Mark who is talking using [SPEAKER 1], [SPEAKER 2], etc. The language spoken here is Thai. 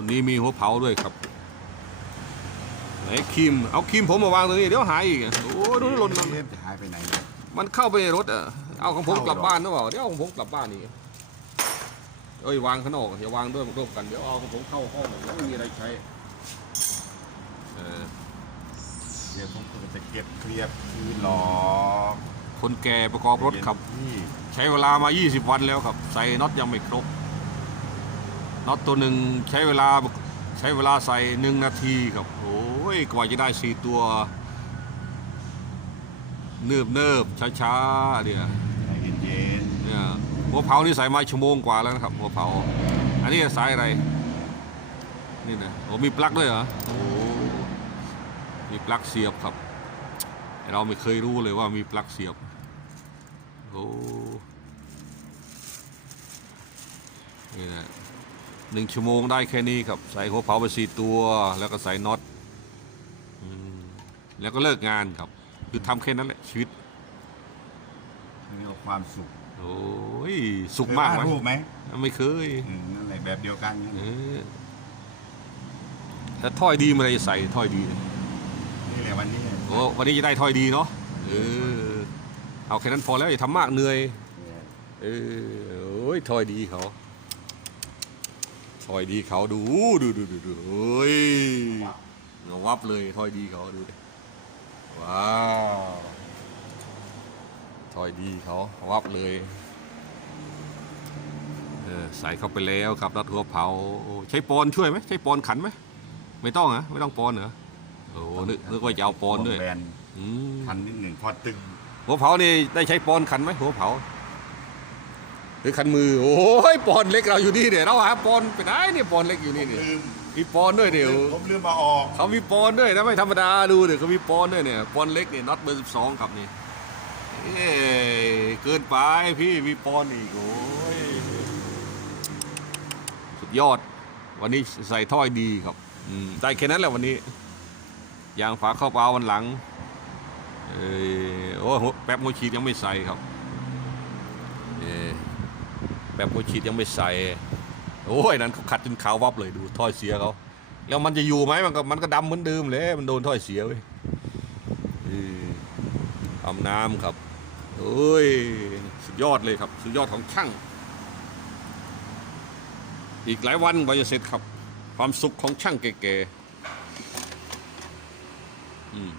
[SPEAKER 1] ตัวนี้มีหัวเผาด้วยครับไหนครีมเอาครีมผมมาวางตรงนี้เดี๋ยวหายอีกอะโอ้ยดูหล่น
[SPEAKER 2] เทปจะหายไปไหนเนี่ย
[SPEAKER 1] มันเข้าไปในรถอะเอาของผม
[SPEAKER 2] เข้าก
[SPEAKER 1] ลับ
[SPEAKER 2] เหรอ
[SPEAKER 1] บ้านหรือเปล่าเดี๋ยวเอาของผมกลับบ้านอีกเอ้ยวางข้างนอกอย่าวางด้วยร่วมกันเดี๋ยวเอาของผมเข้าห้องเดี๋ยวไม่มีอะไรใช้เออ
[SPEAKER 2] เดี๋ยวผมก็จะเก็บเคลียร์คืนหรอก
[SPEAKER 1] คนแก่ประกอบรถขับ
[SPEAKER 2] ที่
[SPEAKER 1] ใช้เวลามา 20 วันแล้วครับ ใส่น็อตยังไม่ครบ น็อตตัวหนึ่งใช้เวลาใช้เวลาใส่หนึ่งนาทีครับโอ้ยกว่าจะได้สี่ตัว เนิบเนิบช้าช้าๆเนี่ย
[SPEAKER 2] ใจเย็น
[SPEAKER 1] เนี่ยหัวเผานี่ใส่มาชั่วโมงกว่าแล้วนะครับหัวเผา อันนี้สายอะไร นี่นะโอ้มีปลั๊กด้วยเหรอโอ้มีปลั๊กเสียบครับ เราไม่เคยรู้เลยว่ามีปลั๊กเสียบโอ้นี่นะ หนึ่งชั่วโมงได้แค่นี้ครับ ใส่หัวเผาไปสี่ตัว แล้วก็ใส่น็อตอืมแล้วก็เลิกงานครับ คือทำแค่นั้นแหละชีวิต
[SPEAKER 2] ๆมีความสุข
[SPEAKER 1] โอ้ยสุขมาก
[SPEAKER 2] เคย
[SPEAKER 1] ไหม
[SPEAKER 2] วดรูปไหม
[SPEAKER 1] ไม่เคย
[SPEAKER 2] อืมนั่นแหละแบบเดียวกัน
[SPEAKER 1] เออถ้าถ้อยดีมันอะไรจะใส่ถ้อยดีเนี่ย
[SPEAKER 2] นี่แหละวันนี้
[SPEAKER 1] โอ้วันนี้จะได้ถ้อยดีเนาะเออเอาแค่นั้นพอแล้วอย่าทำมากเหนื่อย เออโอ้ยถ้อยดีเขา ถอยดีเขาดูดูดูดูดูโอ้ยเงาวับเลยถอยดีเขาดูดิว้าวถอยดีเขาวับเลยเออใส่เข้าไปแล้วครับรัดหัวเผาใช้ปอนช่วยไหมใช้ปอนขันไหมไม่ต้องเหรอไม่ต้องปอนเหรอโอ้นึกนึกว่าจะเอาปอนด้วย
[SPEAKER 2] แบน
[SPEAKER 1] อืม
[SPEAKER 2] พันนิดหนึ่งพอตึง
[SPEAKER 1] หัวเผานี่ได้ใช้ปอนขันไหมหัวเผา หรือขันมือ โอ้ยปอนเล็กเราอยู่นี่เนี่ยเราหาปอนไปไหนเนี่ยปอนเล็กอยู่นี่เนี่ย
[SPEAKER 2] ลืม
[SPEAKER 1] มีปอนด้วยเดี๋ยว
[SPEAKER 2] ผมลืมมาออก
[SPEAKER 1] เขามีปอนด้วยนะไม่ธรรมดาดูเดี๋ยวเขามีปอนด้วยเนี่ยปอนเล็กเนี่ยน็อตเบอร์สิบสองครับนี่เอ้ยเกินไปพี่มีปอนอีกโอ้ยสุดยอด วันนี้ใส่ถ้อยดีครับอืมได้แค่นั้นแหละวันนี้ยางฝาเข้าเปล่าวันหลังเออโอ้โหแป๊บโมชีดยังไม่ใส่ครับเออ แป๊บโมชีดยังไม่ใส่ โอ้ยนั่นเขาขัดจนขาววับเลยดูถ้อยเสียเขาแล้วมันจะอยู่ไหมมันก็มันก็ดำเหมือนเดิมเลยมันโดนถ้อยเสียเว้ยเออเอาน้ำครับโอ้ยสุดยอดเลยครับ สุดยอดของช่าง อีกหลายวันกว่าจะเสร็จครับ ความสุขของช่างแก่ๆอืม